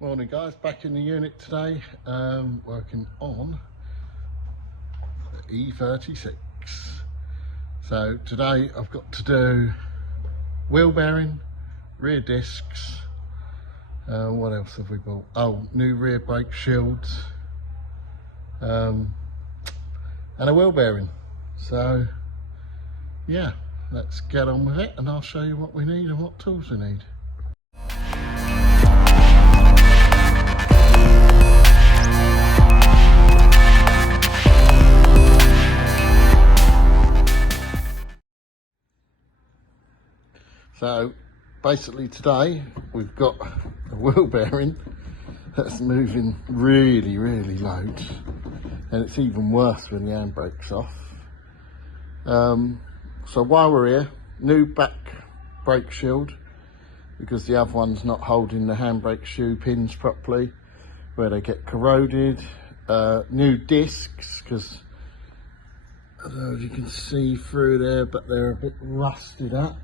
Morning guys, back in the unit today, working on the E36. So today I've got to do wheel bearing, rear discs, what else have we bought? Oh, new rear brake shields, and a wheel bearing. So yeah, let's get on with it and I'll show you what we need and what tools we need. So basically today we've got a wheel bearing that's moving really low, and it's even worse when the handbrake's off. So while we're here, new back brake shield because the other one's not holding the handbrake shoe pins properly where they get corroded. New discs because I don't know if you can see through there, but they're a bit rusted up.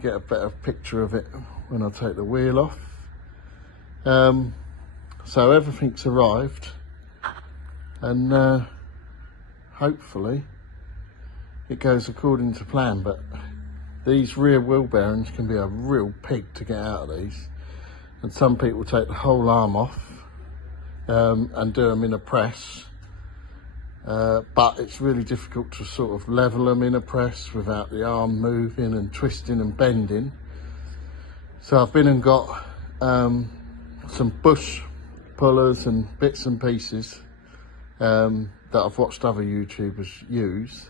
Get a better picture of it when I take the wheel off. So everything's arrived, and hopefully it goes according to plan, but these rear wheel bearings can be a real pig to get out of these, and some people take the whole arm off and do them in a press. But it's really difficult to sort of level them in a press without the arm moving and twisting and bending. So I've been and got some bush pullers and bits and pieces that I've watched other YouTubers use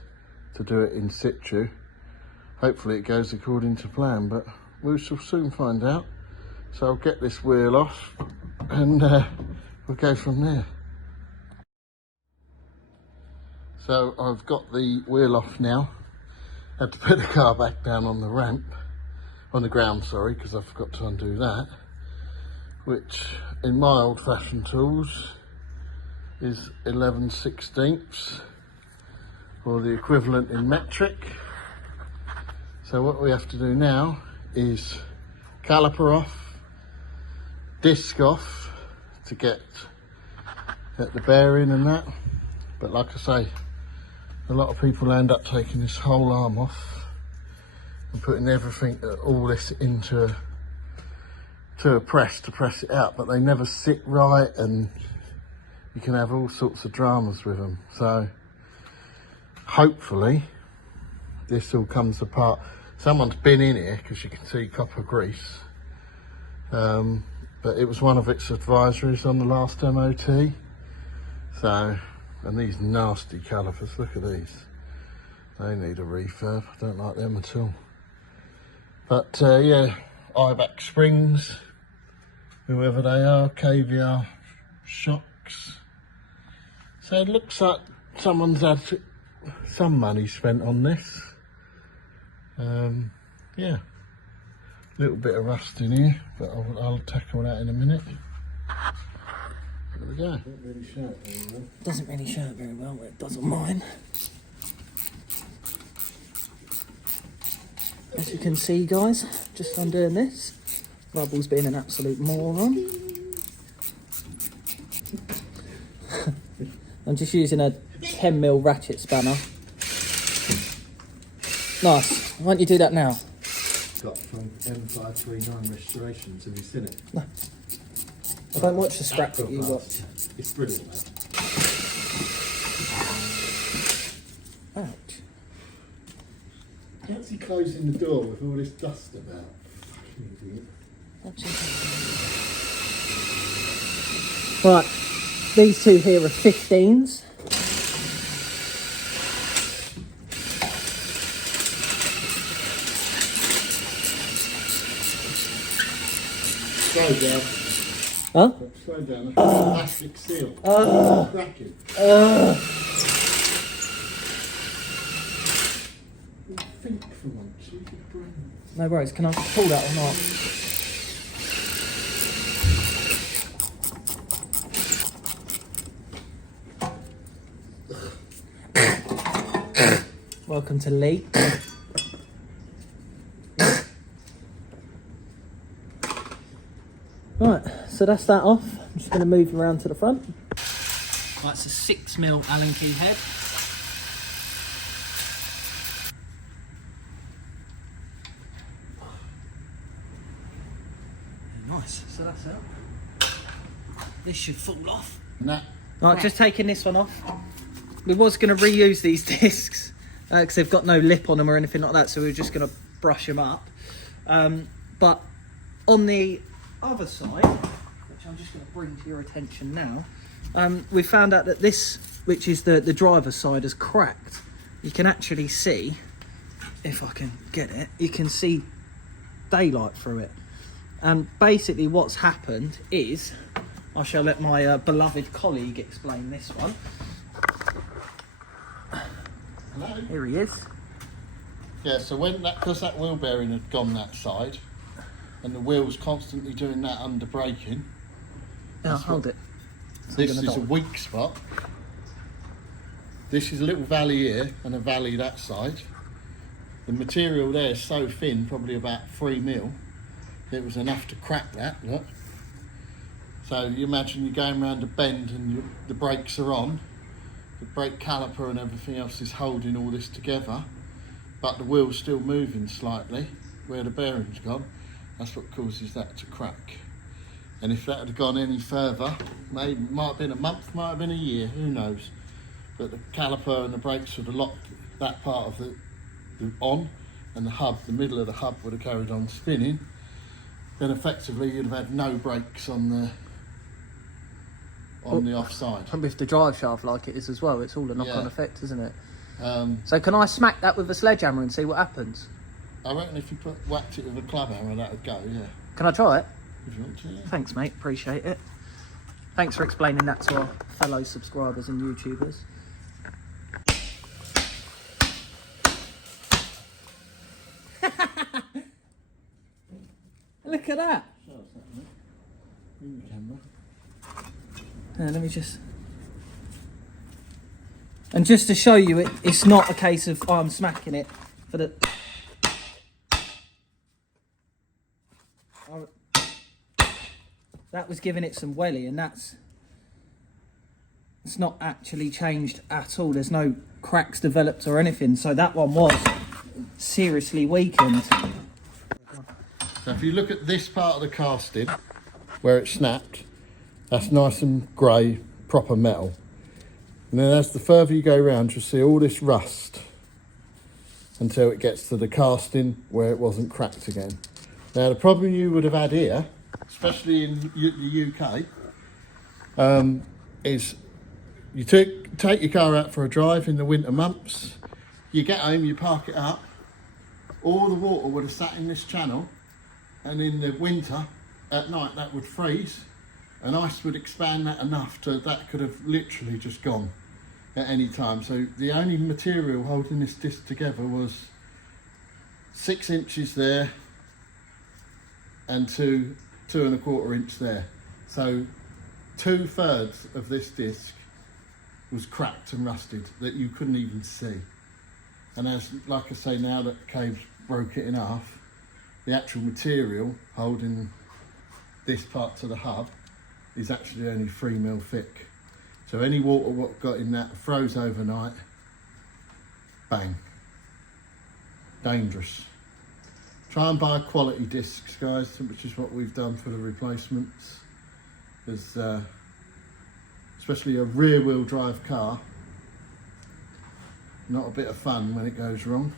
to do it in situ. Hopefully it goes according to plan, but we shall soon find out. So I'll get this wheel off and we'll go from there. So I've got the wheel off now. Had to put the car back down on the ramp, on the ground, sorry, because I forgot to undo that, which in my old-fashioned tools is 11/16, or the equivalent in metric. So what we have to do now is caliper off, disc off to get at the bearing and that. But like I say, a lot of people end up taking this whole arm off and putting everything, all this into a press to press it out, but they never sit right and you can have all sorts of dramas with them. So hopefully this all comes apart. Someone's been in here because you can see copper grease, but it was one of its advisories on the last MOT. So, and these nasty calipers, look at these. They need a refurb. I don't like them at all. But yeah, IBAC springs, whoever they are, Cabe shocks. So it looks like someone's had some money spent on this. Yeah, a little bit of rust in here, but I'll tackle that in a minute. There we go. Doesn't really show it very well, but it does on mine. As you can see, guys, just undoing this. Rubble's being an absolute moron. I'm just using a 10mm ratchet spanner. Nice. Why don't you do that now? Got from M539 Restorations. Have you seen it? No. I don't watch the scrap that you watch. It's brilliant, mate. Ouch. Fancy closing the door with all this dust about. Right, these two here are 15s. Slow down. Huh? Slow down. Plastic seal. Cracking. Think for once. You could bring it. No worries. Can I pull that or not? Welcome to Lee. Right, so that's that off. I'm just going to move you around to the front. Right, it's a 6mm Allen key head. Nice, so that's out. This should fall off. Nah. Right, just taking this one off. We was going to reuse these discs because they've got no lip on them or anything like that, so we were just going to brush them up. But on the other side, which I'm just going to bring to your attention now, we found out that this, which is the driver's side, has cracked. You can actually see, if I can get it, you can see daylight through it. And basically what's happened is, I shall let my beloved colleague explain this one. Hello? Here he is. Yeah, so when because that wheel bearing had gone that side, and the wheel's constantly doing that under braking. Now hold it. This is a weak spot. This is a little valley here and a valley that side. The material there is so thin, probably about 3mm. It was enough to crack that, look. So you imagine you're going around a bend and the brakes are on. The brake caliper and everything else is holding all this together, but the wheel's still moving slightly where the bearing's gone. That's what causes that to crack. And if that had gone any further, maybe might have been a month, might have been a year, who knows. But the caliper and the brakes would have locked that part of the on, and the hub, the middle of the hub would have carried on spinning. Then effectively you'd have had no brakes on the offside. And with the drive shaft like it is as well, it's all a knock-on effect, isn't it? So can I smack that with a sledgehammer and see what happens? I reckon if you whacked it with a club hammer, that would go, yeah. Can I try it? If you want to, yeah. Thanks, mate. Appreciate it. Thanks for explaining that to our fellow subscribers and YouTubers. Look at that. Let me just... And just to show you, it's not a case of, oh, I'm smacking it for the... That was giving it some welly, and it's not actually changed at all. There's no cracks developed or anything, so that one was seriously weakened. So if you look at this part of the casting, where it snapped, that's nice and grey, proper metal. And then as the further you go around, you'll see all this rust until it gets to the casting where it wasn't cracked again. Now the problem you would have had here, especially in the UK, is you take your car out for a drive in the winter months, you get home, you park it up, all the water would have sat in this channel, and in the winter, at night, that would freeze, and ice would expand that enough to that could have literally just gone at any time. So the only material holding this disc together was 6 inches there and 2.25 inch there. So 2/3 of this disc was cracked and rusted that you couldn't even see. And as, like I say, now that Cabe's broke it in half, the actual material holding this part to the hub is actually only 3mm thick. So any water what got in that froze overnight, bang, dangerous. Try and buy quality discs, guys, which is what we've done for the replacements. There's, especially a rear wheel drive car, not a bit of fun when it goes wrong.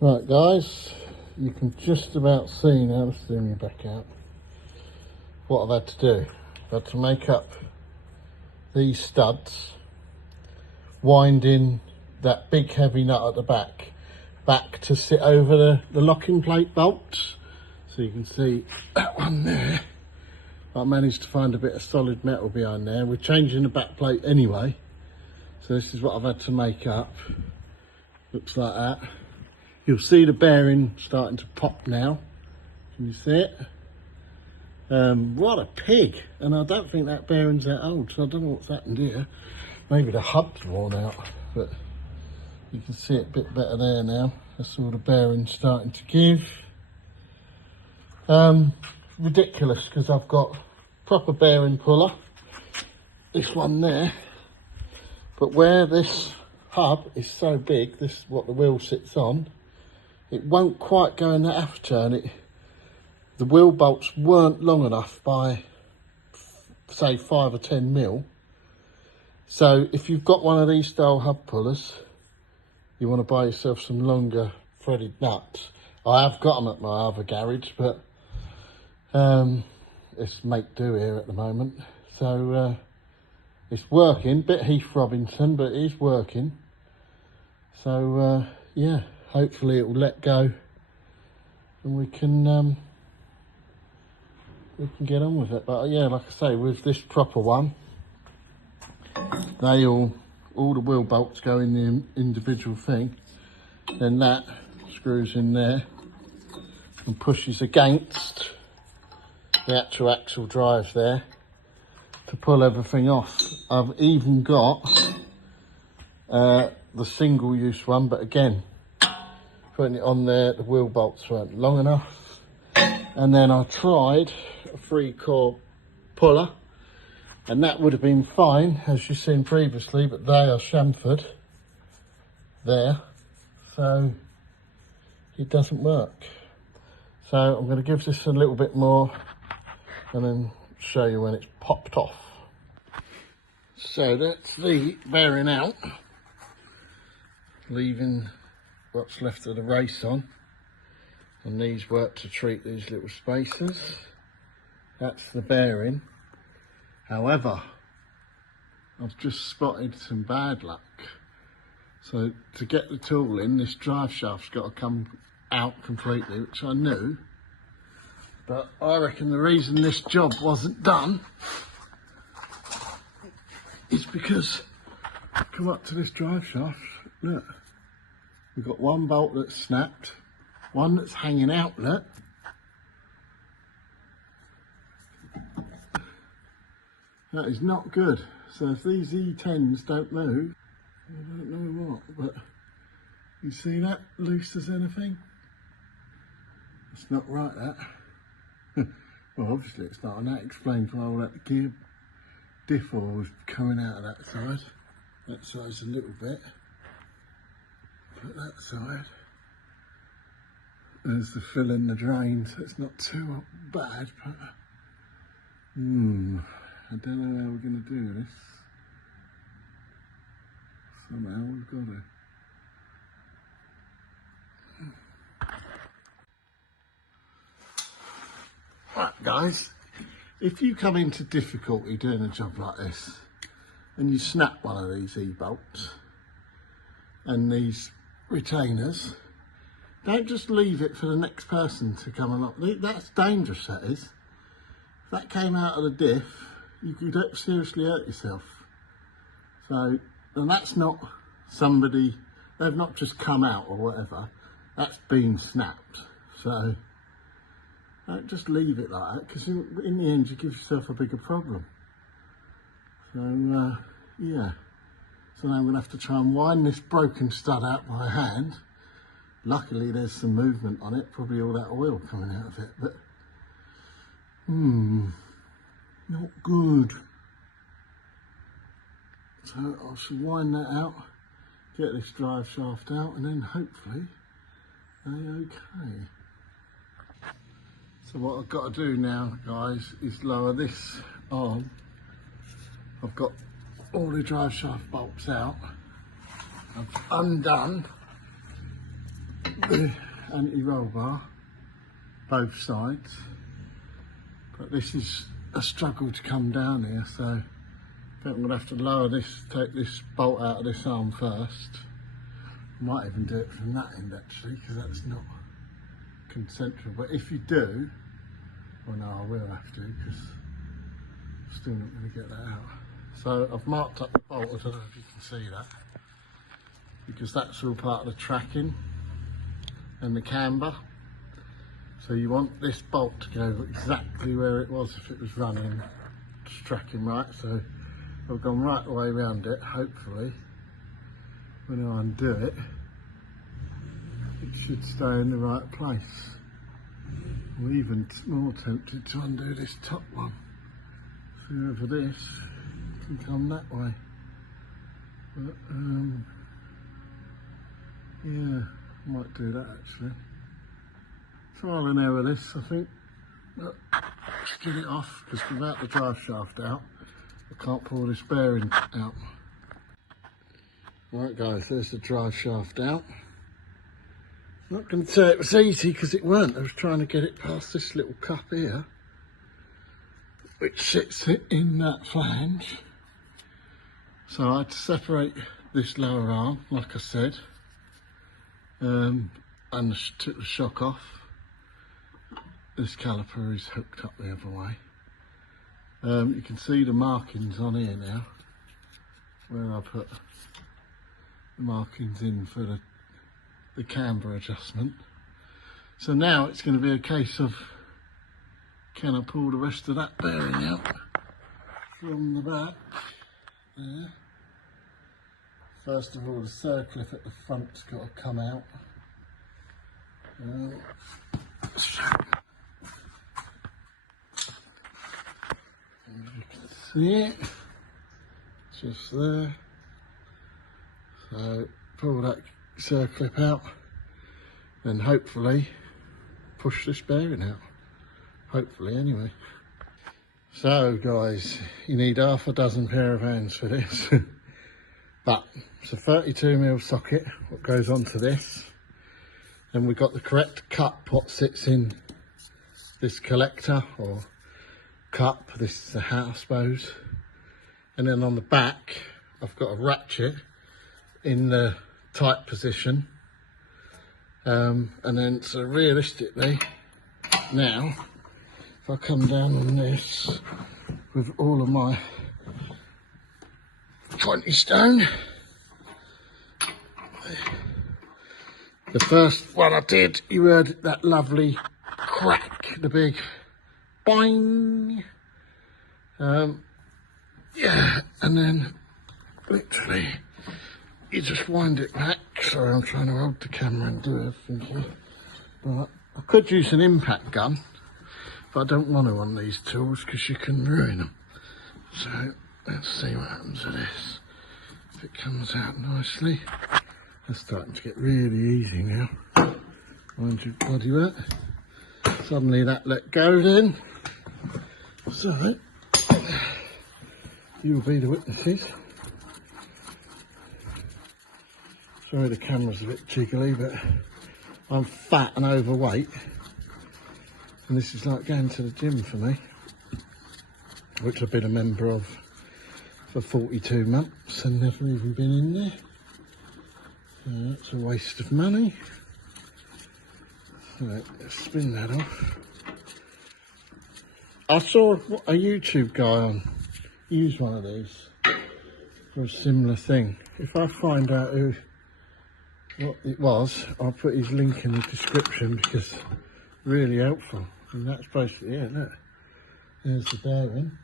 Right guys, you can just about see now, let's zoom you back out, what I've had to do. I've had to make up these studs, wind in that big heavy nut at the back to sit over the locking plate bolts. So you can see that one there. I managed to find a bit of solid metal behind there. We're changing the back plate anyway. So this is what I've had to make up. Looks like that. You'll see the bearing starting to pop now. Can you see it? What a pig. And I don't think that bearing's that old, so I don't know what's happened here. Maybe the hub's worn out, but you can see it a bit better there now. That's all the bearings starting to give. ridiculous because I've got proper bearing puller, this one there, but where this hub is so big, this is what the wheel sits on, it won't quite go in that aperture, and the wheel bolts weren't long enough by say 5 or 10 mil. So if you've got one of these style hub pullers, you want to buy yourself some longer threaded nuts. I have got them at my other garage, but it's make do here at the moment. So it's working, bit Heath Robinson, but it is working. So yeah, hopefully it will let go and we can get on with it. But yeah, like I say, with this proper one, they all the wheel bolts go in the individual thing, then that screws in there and pushes against the actual axle drive there to pull everything off. I've even got the single use one, but again, putting it on there, the wheel bolts weren't long enough. And then I tried a 3-core puller, and that would have been fine, as you've seen previously, but they are chamfered there, so it doesn't work. So I'm going to give this a little bit more and then show you when it's popped off. So that's the bearing out, leaving what's left of the race on, and these work to treat these little spacers. That's the bearing. However, I've just spotted some bad luck. So to get the tool in, this drive shaft's got to come out completely, which I knew. But I reckon the reason this job wasn't done is because, come up to this drive shaft, look, we've got one bolt that's snapped, one that's hanging out, look. That is not good. So if these E10s don't move, I don't know what, but you see that loose as anything? It's not right, that. Well, obviously it's not, and that explains why all that gear diff oil was coming out of that side. That side's a little bit, but that side, there's the fill in the drain, so it's not too bad, but I don't know how we're going to do this. Somehow we've got to. Right, guys, if you come into difficulty doing a job like this and you snap one of these E-bolts and these retainers, don't just leave it for the next person to come along. That's dangerous, that is. If that came out of the diff, you could seriously hurt yourself. So, and that's not somebody, they've not just come out or whatever, that's been snapped. So don't just leave it like that, because in the end you give yourself a bigger problem. So yeah, so now I'm going to have to try and wind this broken stud out by hand. Luckily there's some movement on it, probably all that oil coming out of it, but not good. So I shall wind that out, get this drive shaft out, and then hopefully they're okay. So what I've got to do now, guys, is lower this on. I've got all the drive shaft bolts out. I've undone the anti-roll bar, both sides. But this is a struggle to come down here, so I think I'm going to have to lower this, take this bolt out of this arm first. I might even do it from that end actually, because that's not concentric. But if you do, well no, I will have to, because I'm still not going to get that out. So I've marked up the bolt, I don't know if you can see that, because that's all part of the tracking and the camber. So you want this bolt to go exactly where it was if it was running, just tracking right. So I've gone right the way around it. Hopefully when I undo it, it should stay in the right place. I'm even more tempted to undo this top one. See whether this can come that way. But yeah, I might do that actually. Trial and error this, I think. But let's get it off, because without the drive shaft out, I can't pull this bearing out. Right guys, there's the drive shaft out. Not going to say it was easy, because it weren't. I was trying to get it past this little cup here, which sits in that flange. So I had to separate this lower arm, like I said, and took the shock off. This caliper is hooked up the other way. You can see the markings on here now, where I put the markings in for the camber adjustment. So now it's going to be a case of, can I pull the rest of that bearing out from the back there. First of all, the circlip at the front's got to come out. You can see it, just there. So pull that circlip out, then hopefully push this bearing out. Hopefully, anyway. So guys, you need half a dozen pair of hands for this. But it's a 32mm socket what goes onto this. Then we've got the correct cup what sits in this collector or cup. This is a hat, I suppose. And then on the back, I've got a ratchet in the tight position. And then so realistically, now, if I come down on this with all of my 20 stone, the first one I did, you heard that lovely crack, the big boing. Yeah, and then literally you just wind it back. Sorry, I'm trying to hold the camera and do everything here. But I could use an impact gun, but I don't want to on these tools because you can ruin them. So let's see what happens to this. If it comes out nicely. It's starting to get really easy now. Mind your body work. Suddenly that let go then. So you'll be the witnesses. Sorry the camera's a bit jiggly, but I'm fat and overweight. And this is like going to the gym for me, which I've been a member of for 42 months and never even been in there. So that's a waste of money. So let's spin that off. I saw a YouTube guy use one of these for a similar thing. If I find out what it was, I'll put his link in the description because really helpful. And that's basically it, look. There's the bearing.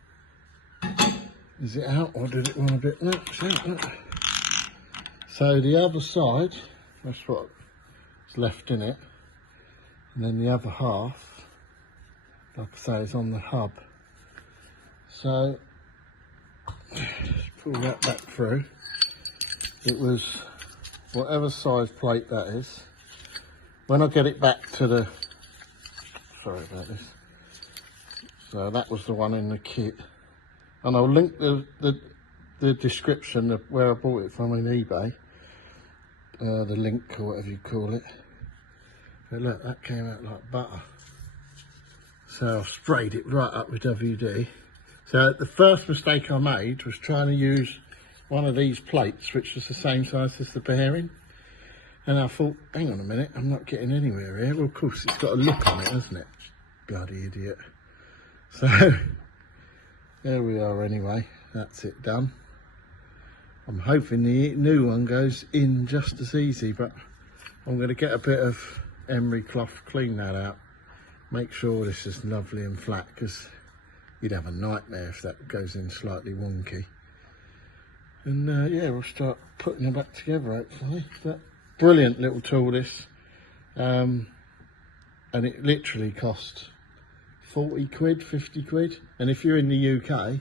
Is it out or did it want a bit lax out? Look. So the other side, that's what's left in it. And then the other half, like I say, is on the hub. So let's pull that back through. It was whatever size plate that is. When I get it back to the, sorry about this. So that was the one in the kit. And I'll link the description of where I bought it from on eBay. The link or whatever you call it. But look, that came out like butter. So I sprayed it right up with WD. So the first mistake I made was trying to use one of these plates, which was the same size as the bearing. And I thought, hang on a minute, I'm not getting anywhere here. Well, of course, it's got a look on it, hasn't it? Bloody idiot. So, there we are anyway. That's it done. I'm hoping the new one goes in just as easy, but I'm going to get a bit of emery cloth, clean that out. Make sure this is lovely and flat, because you'd have a nightmare if that goes in slightly wonky. And yeah, we'll start putting it back together hopefully. But brilliant little tool this. and it literally cost 40 quid, 50 quid. And if you're in the UK,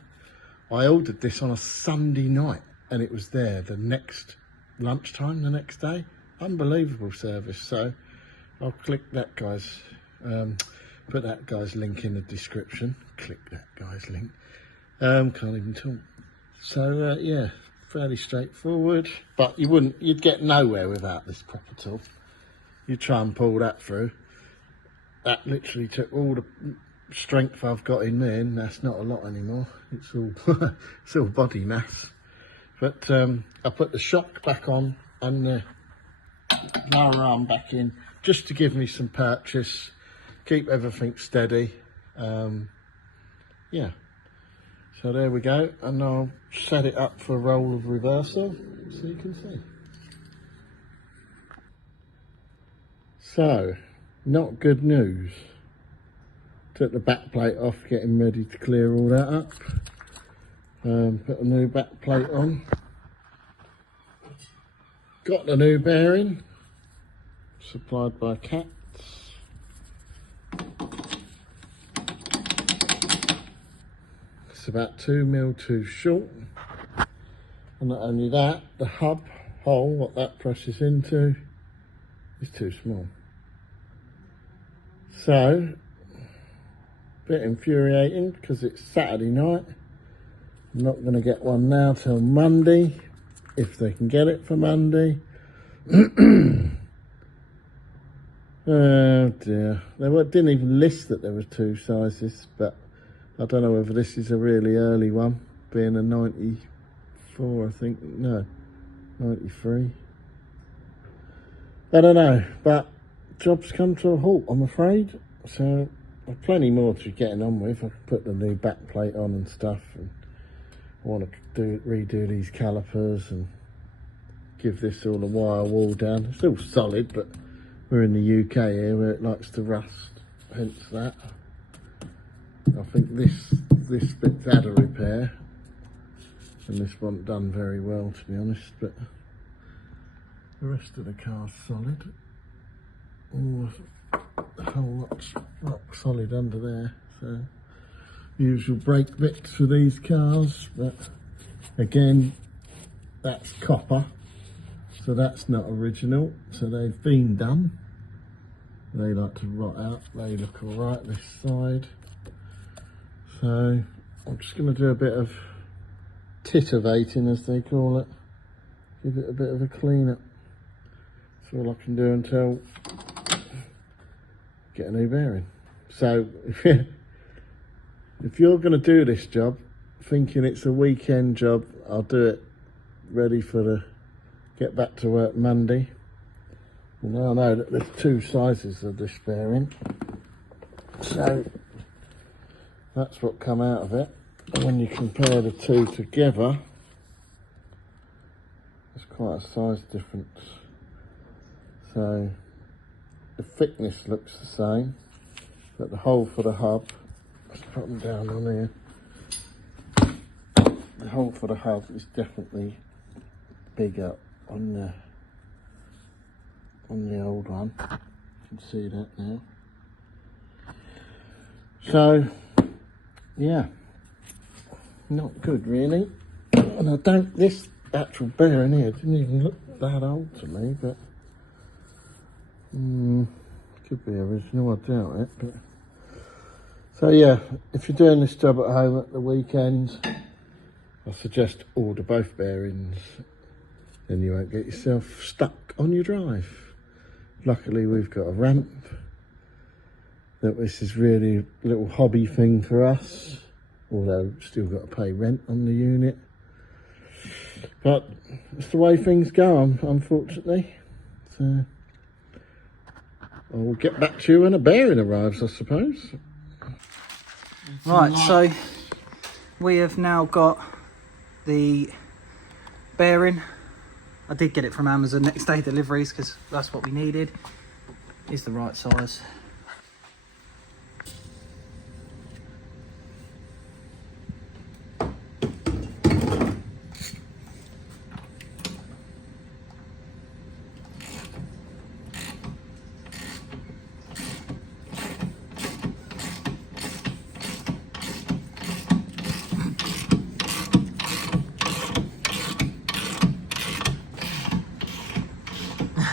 I ordered this on a Sunday night and it was there the next lunchtime the next day. Unbelievable service. So I'll click that guy's, put that guy's link in the description. Click that guy's link. Can't even talk. So yeah, fairly straightforward, but you'd get nowhere without this proper tool. You try and pull that through. That literally took all the strength I've got in me, and that's not a lot anymore. It's all it's all body mass. But I put the shock back on and the lower arm back in just to give me some purchase, keep everything steady. Yeah. So there we go, and I'll set it up for a roll of reversal so you can see. So, not good news. Took the back plate off, getting ready to clear all that up. Put a new back plate on. Got the new bearing, supplied by Cabe. It's about 2mm too short. And not only that, the hub hole, what that presses into, is too small. So, a bit infuriating because it's Saturday night. I'm not going to get one now till Monday, if they can get it for Monday. Oh dear, they didn't even list that there were two sizes, but I don't know whether this is a really early one, being a 94, I think, no, 93. I don't know, but job's come to a halt, I'm afraid. So I've plenty more to be getting on with. I can put the new back plate on and stuff, and I want to redo these calipers and give this all a wire wall down. It's still solid, but we're in the UK here where it likes to rust, hence that. I think this bit's had a repair, and this wasn't done very well, to be honest, but the rest of the car's solid. All the whole lot's rock solid under there. So usual brake bits for these cars, but again, that's copper, so that's not original. So they've been done. They like to rot out. They look alright this side. So I'm just going to do a bit of titivating, as they call it. Give it a bit of a clean up. That's all I can do until get a new bearing. So if you're going to do this job thinking it's a weekend job, I'll do it ready for the get back to work Monday. And now I know that there's two sizes of this bearing, so that's what come out of it. And when you compare the two together, there's quite a size difference. So the thickness looks the same, but the hole for the hub, let's put them down on here. The hole for the hub is definitely bigger on the old one. You can see that now. So yeah, not good really. And I don't, this actual bearing here didn't even look that old to me, but could be original, I doubt it. But so yeah, if you're doing this job at home at the weekend, I suggest order both bearings, then you won't get yourself stuck on your drive. Luckily we've got a ramp, that this is really a little hobby thing for us, although still got to pay rent on the unit. But it's the way things go, unfortunately. So I'll get back to you when a bearing arrives, I suppose. Right, so we have now got the bearing. I did get it from Amazon next day deliveries because that's what we needed. It's the right size.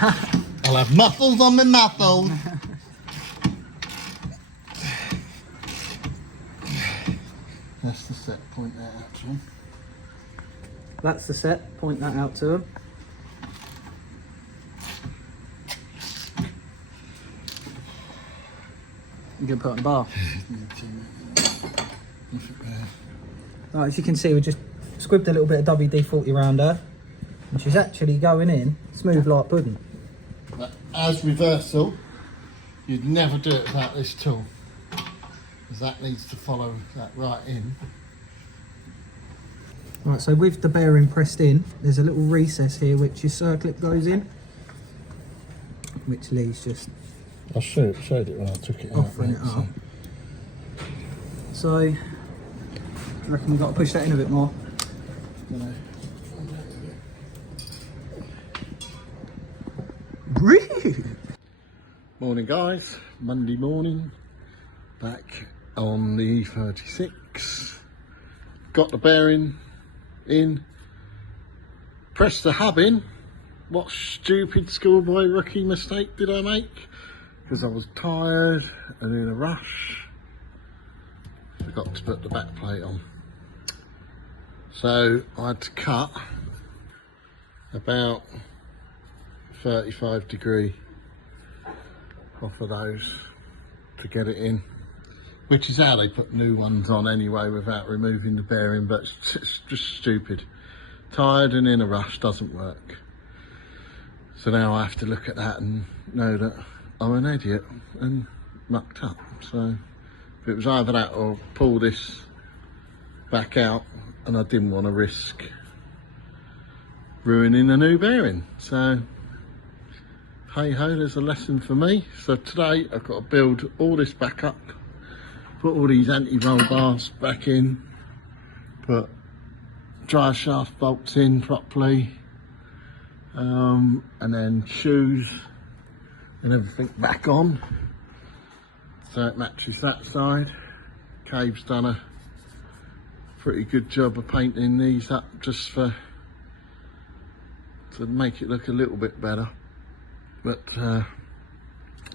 I'll have muscles on my muscles. That's the set, point that out to him. That's the set, point that out to them. You can put it on the bar. Right, as you can see, we just squibbed a little bit of WD-40 around her, and she's actually going in smooth like pudding. But as reversal, you'd never do it without this tool, because that needs to follow that right in. Right, so with the bearing pressed in, there's a little recess here which your circlip goes in, which Lee's just I showed it when I took it out. offering it up. So, do you reckon we've got to push that in a bit more? No. Morning guys, Monday morning, back on the E36. Got the bearing in, pressed the hub in. What stupid schoolboy rookie mistake did I make? Because I was tired and in a rush. Forgot to put the back plate on. So I had to cut about 35° off of those to get it in, which is how they put new ones on anyway without removing the bearing, but it's just stupid. Tired and in a rush doesn't work. So now I have to look at that and know that I'm an idiot and mucked up. So if it was either that or pull this back out, and I didn't want to risk ruining a new bearing. So hey ho, there's a lesson for me. So today I've got to build all this back up, put all these anti-roll bars back in, put drive shaft bolts in properly, and then shoes and everything back on so it matches that side. Cabe's done a pretty good job of painting these up just to make it look a little bit better. But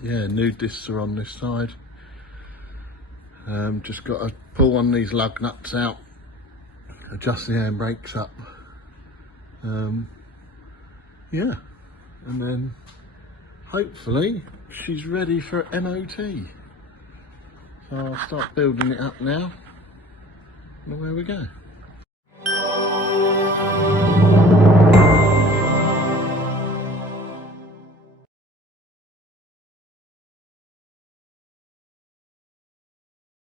yeah, new discs are on this side. Just got to pull one of these lug nuts out, adjust the handbrakes up. Yeah, and then hopefully she's ready for MOT. So I'll start building it up now, and away we go.